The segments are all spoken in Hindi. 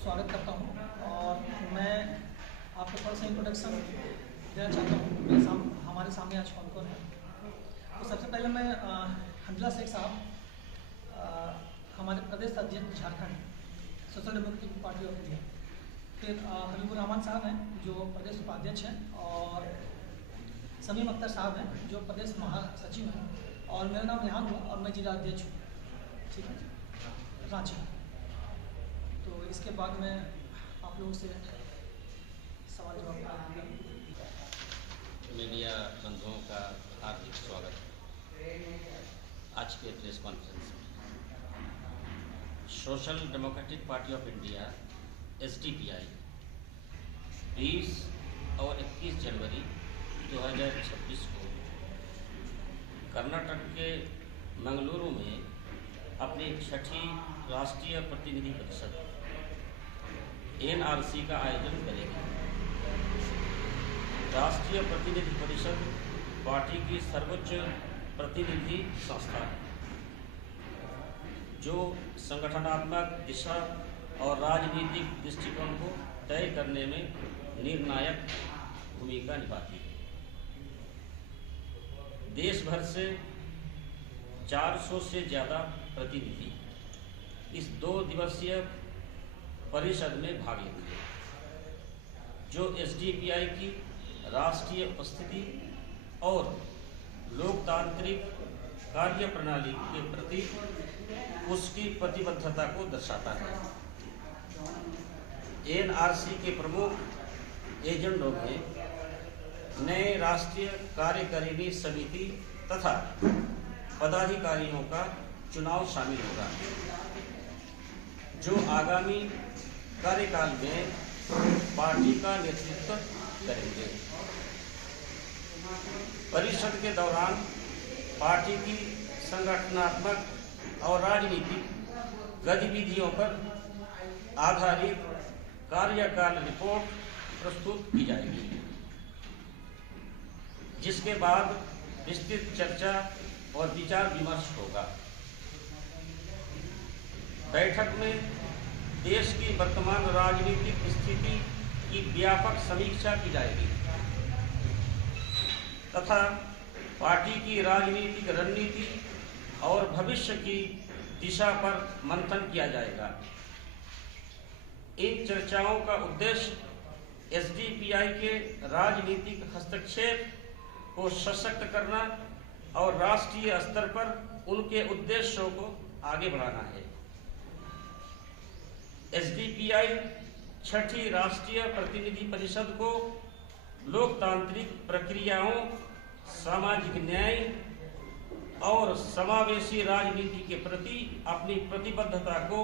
स्वागत करता हूँ और मैं आपको थोड़ा सा इंट्रोडक्शन देना चाहता हूँ हमारे सामने आज कौन कौन है। तो सबसे पहले मैं हंजला शेख साहब हमारे प्रदेश अध्यक्ष Jharkhand social Democratic Party of India. फिर हबीबुर रहमान साहब हैं जो प्रदेश उपाध्यक्ष हैं, और समीम अख्तर साहब हैं जो प्रदेश महासचिव हैं, और मेरा नाम यहाँ हुआ और मैं जिला अध्यक्ष हूँ, ठीक है, रांची। तो इसके बाद मैं आप लोगों से सवाल जवाब करूँगा। मीडिया बंधुओं का हार्दिक स्वागत आज के प्रेस कॉन्फ्रेंस में। Social Democratic Party of India SDPI 20 और 21 जनवरी 2026 को कर्नाटक के मंगलुरु में अपनी 6ठी राष्ट्रीय प्रतिनिधि परिषद NRC का आयोजन करेगी। राष्ट्रीय प्रतिनिधि परिषद पार्टी की सर्वोच्च प्रतिनिधि संस्था है जो संगठनात्मक दिशा और राजनीतिक दृष्टिकोण को तय करने में निर्णायक भूमिका निभाती है। देश भर से 400 से ज़्यादा प्रतिनिधि इस 2 दिवसीय परिषद में भाग लेंगे, जो SDPI की राष्ट्रीय उपस्थिति और लोकतांत्रिक कार्य प्रणाली के प्रति उसकी प्रतिबद्धता को दर्शाता है। NRC के प्रमुख एजेंडों में नए राष्ट्रीय कार्यकारिणी समिति तथा पदाधिकारियों का चुनाव शामिल होगा, जो आगामी कार्यकाल में पार्टी का नेतृत्व करेंगे। परिषद के दौरान पार्टी की संगठनात्मक और राजनीतिक गतिविधियों पर आधारित कार्यकाल रिपोर्ट प्रस्तुत की जाएगी, जिसके बाद विस्तृत चर्चा और विचार विमर्श होगा। बैठक में देश की वर्तमान राजनीतिक स्थिति की व्यापक समीक्षा की जाएगी तथा पार्टी की राजनीतिक रणनीति और भविष्य की दिशा पर मंथन किया जाएगा। इन चर्चाओं का उद्देश्य SDPI के राजनीतिक हस्तक्षेप को सशक्त करना और राष्ट्रीय स्तर पर उनके उद्देश्यों को आगे बढ़ाना है। SDPI 6ठी राष्ट्रीय प्रतिनिधि परिषद को लोकतांत्रिक प्रक्रियाओं, सामाजिक न्याय और समावेशी राजनीति के प्रति अपनी प्रतिबद्धता को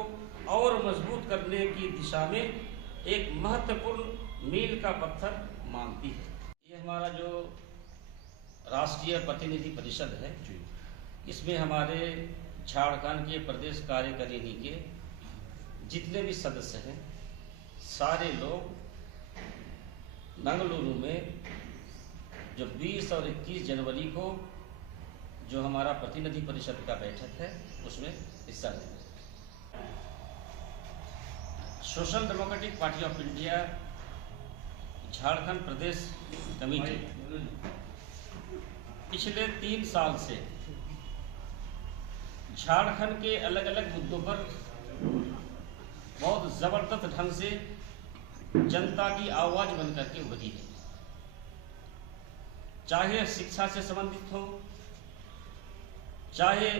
और मजबूत करने की दिशा में एक महत्वपूर्ण मील का पत्थर मानती है। ये हमारा जो राष्ट्रीय प्रतिनिधि परिषद है, इसमें हमारे झारखंड के प्रदेश कार्यकारिणी के जितने भी सदस्य हैं, सारे लोग मंगलुरु में जो 20 और 21 जनवरी को जो हमारा प्रतिनिधि परिषद का बैठक है उसमें हिस्सा लेंगे। Social Democratic Party of India Jharkhand Pradesh committee पिछले 3 साल से झारखंड के अलग अलग मुद्दों पर बहुत जबरदस्त ढंग से जनता की आवाज बनकर के उभरी है। चाहे शिक्षा से संबंधित हो, चाहे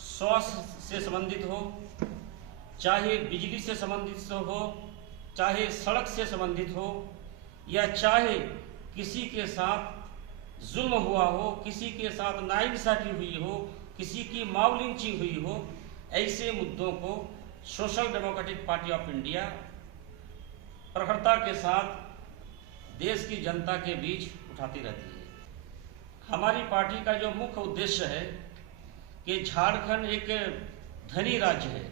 स्वास्थ्य से संबंधित हो, चाहे बिजली से संबंधित हो, चाहे सड़क से संबंधित हो, या चाहे किसी के साथ जुल्म हुआ हो, किसी के साथ नाइंसाफी हुई हो, किसी की मॉब लिंचिंग हुई हो, ऐसे मुद्दों को Social Democratic Party of India प्रखरता के साथ देश की जनता के बीच उठाती रहती है। हमारी पार्टी का जो मुख्य उद्देश्य है कि झारखंड एक धनी राज्य है,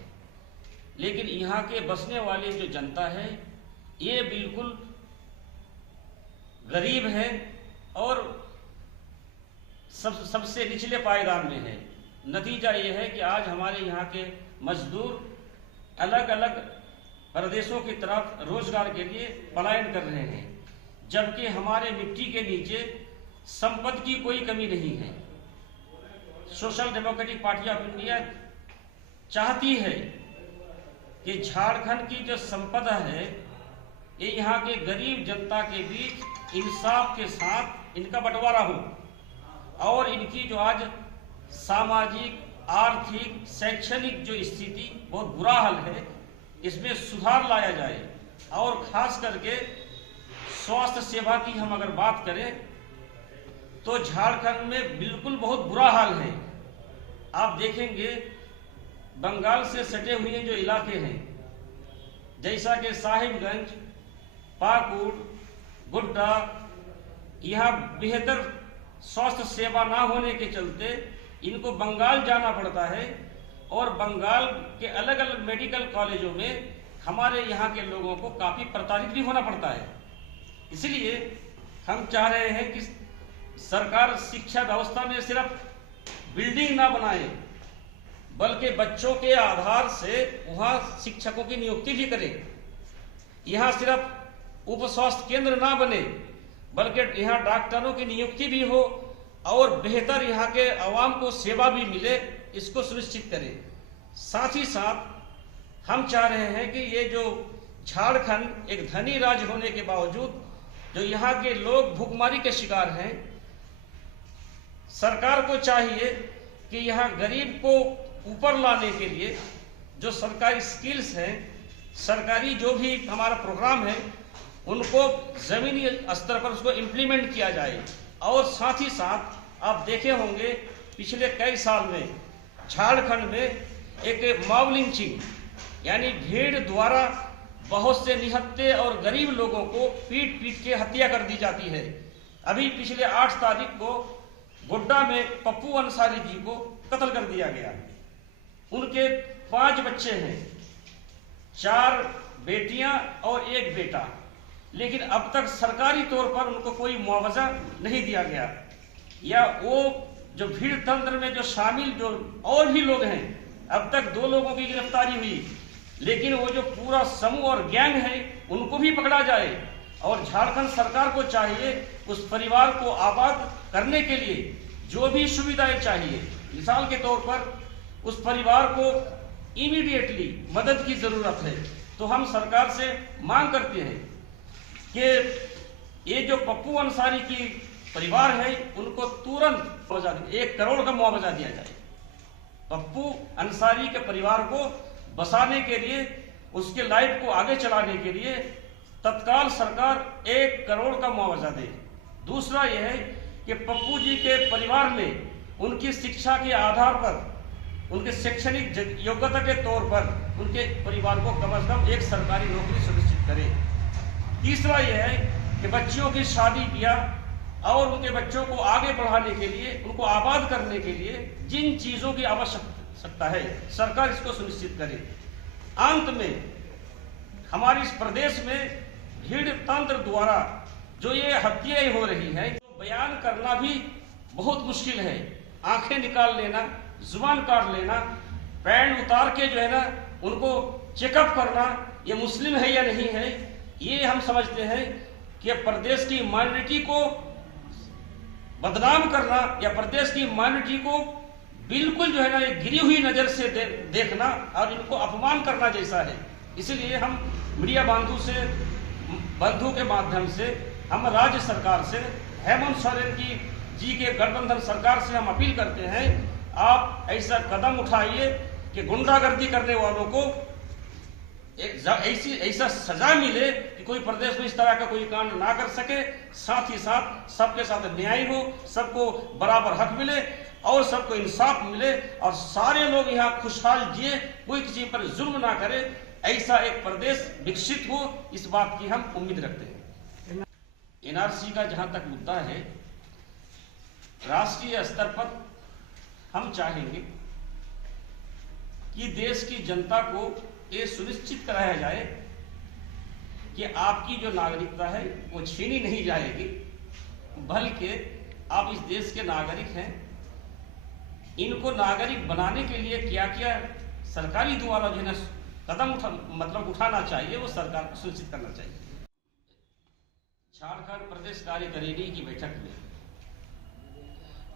लेकिन यहाँ के बसने वाली जो जनता है ये बिल्कुल गरीब है और सबसे निचले पायदान में है। नतीजा ये है कि आज हमारे यहाँ के मजदूर अलग अलग प्रदेशों की तरफ रोजगार के लिए पलायन कर रहे हैं, जबकि हमारे मिट्टी के नीचे संपत्ति की कोई कमी नहीं है। Social Democratic Party of India चाहती है कि झारखंड की जो संपदा है ये यहाँ के गरीब जनता के बीच इंसाफ के साथ इनका बंटवारा हो और इनकी जो आज सामाजिक, आर्थिक, शैक्षणिक जो स्थिति बहुत बुरा हाल है, इसमें सुधार लाया जाए। और खास करके स्वास्थ्य सेवा की हम अगर बात करें तो झारखंड में बिल्कुल बहुत बुरा हाल है। आप देखेंगे बंगाल से सटे हुए जो इलाके हैं, जैसा कि साहिबगंज, पाकुड़, गोड्डा, यहाँ बेहतर स्वास्थ्य सेवा ना होने के चलते इनको बंगाल जाना पड़ता है और बंगाल के अलग अलग मेडिकल कॉलेजों में हमारे यहाँ के लोगों को काफी प्रताड़ित भी होना पड़ता है। इसलिए हम चाह रहे हैं कि सरकार शिक्षा व्यवस्था में सिर्फ बिल्डिंग ना बनाए, बल्कि बच्चों के आधार से वहाँ शिक्षकों की नियुक्ति भी करे। यहाँ सिर्फ उप स्वास्थ्य केंद्र ना बने, बल्कि यहाँ डॉक्टरों की नियुक्ति भी हो और बेहतर यहाँ के आवाम को सेवा भी मिले, इसको सुनिश्चित करें। साथ ही साथ हम चाह रहे हैं कि ये जो झारखंड एक धनी राज्य होने के बावजूद जो यहाँ के लोग भूखमरी के शिकार हैं, सरकार को चाहिए कि यहाँ गरीब को ऊपर लाने के लिए जो सरकारी स्किल्स हैं, सरकारी जो भी हमारा प्रोग्राम है, उनको जमीनी स्तर पर उसको इम्प्लीमेंट किया जाए। और साथ ही साथ आप देखे होंगे पिछले कई साल में झारखंड में एक मॉब लिंचिंग यानी भीड़ द्वारा बहुत से निहत्थे और गरीब लोगों को पीट पीट के हत्या कर दी जाती है। अभी पिछले 8 तारीख को गोड्डा में पप्पू अंसारी जी को कत्ल कर दिया गया। उनके 5 बच्चे हैं, 4 बेटियां और 1 बेटा, लेकिन अब तक सरकारी तौर पर उनको कोई मुआवजा नहीं दिया गया। या वो जो भीड़ तंत्र में जो शामिल जो और भी लोग हैं, अब तक 2 लोगों की गिरफ्तारी हुई, लेकिन वो जो पूरा समूह और गैंग है उनको भी पकड़ा जाए। और झारखंड सरकार को चाहिए उस परिवार को आबाद करने के लिए जो भी सुविधाएं चाहिए, मिसाल के तौर पर उस परिवार को इमीडिएटली मदद की जरूरत है। तो हम सरकार से मांग करते हैं कि ये जो पप्पू अंसारी की परिवार है उनको तुरंत 1 करोड़ का मुआवजा दिया जाए। पप्पू अंसारी के परिवार को बसाने के लिए, उसके लाइफ को आगे चलाने के लिए तत्काल सरकार 1 करोड़ का मुआवजा दे। दूसरा यह है कि पप्पू जी के परिवार में उनकी शिक्षा के आधार पर, उनके शैक्षणिक योग्यता के तौर पर उनके परिवार को कम से कम एक सरकारी नौकरी सुनिश्चित करे। तीसरा यह है कि बच्चियों की शादी ब्याह और उनके बच्चों को आगे बढ़ाने के लिए, उनको आबाद करने के लिए जिन चीजों की आवश्यकता है सरकार इसको सुनिश्चित करे। अंत में हमारे इस प्रदेश में भीड़ तंत्र द्वारा जो ये हत्याएं हो रही है, तो बयान करना भी बहुत मुश्किल है। आंखें निकाल लेना, जुबान काट लेना, पैंट उतार के जो है ना उनको चेकअप करना, ये मुस्लिम है या नहीं है, ये हम समझते हैं कि प्रदेश की माइनॉरिटी को बदनाम करना या प्रदेश की माइनॉरिटी को बिल्कुल जो है ना एक गिरी हुई नजर से देखना और इनको अपमान करना जैसा है। इसलिए हम मीडिया बंधु के माध्यम से हम राज्य सरकार से, हेमंत सोरेन जी के गठबंधन सरकार से हम अपील करते हैं, आप ऐसा कदम उठाइए कि गुंडागर्दी करने वालों को एक ऐसा सजा मिले कि कोई प्रदेश में इस तरह का कोई कांड ना कर सके। साथ ही साथ सबके साथ न्याय हो, सबको बराबर हक मिले और सबको इंसाफ मिले और सारे लोग यहाँ खुशहाल जिए, कोई किसी पर जुल्म ना करे, ऐसा एक प्रदेश विकसित हो, इस बात की हम उम्मीद रखते हैं। एनआरसी का जहां तक मुद्दा है, राष्ट्रीय स्तर पर हम चाहेंगे कि देश की जनता को ये सुनिश्चित कराया जाए कि आपकी जो नागरिकता है वो छीनी नहीं जाएगी, बल्कि आप इस देश के नागरिक हैं। इनको नागरिक बनाने के लिए क्या क्या सरकारी द्वारा जो है ना कदम उठाना चाहिए, वो सरकार को सुनिश्चित करना चाहिए। झारखंड प्रदेश कार्यकारिणी की बैठक में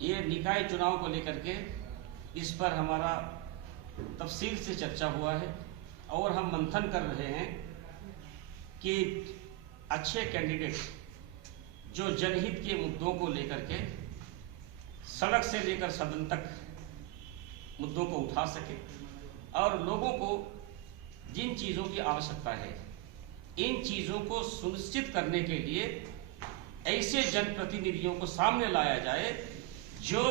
ये निकाय चुनाव को लेकर के इस पर हमारा तफसील से चर्चा हुआ है और हम मंथन कर रहे हैं कि अच्छे कैंडिडेट जो जनहित के मुद्दों को लेकर के सड़क से लेकर सदन तक मुद्दों को उठा सके और लोगों को जिन चीज़ों की आवश्यकता है इन चीज़ों को सुनिश्चित करने के लिए ऐसे जनप्रतिनिधियों को सामने लाया जाए जो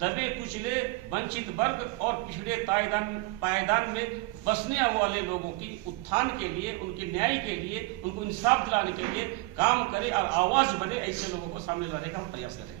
दबे कुचले वंचित वर्ग और पिछड़े पायदान में बसने वाले लोगों की उत्थान के लिए, उनके न्याय के लिए, उनको इंसाफ दिलाने के लिए काम करे और आवाज बने। ऐसे लोगों को सामने लाने का हम प्रयास करें।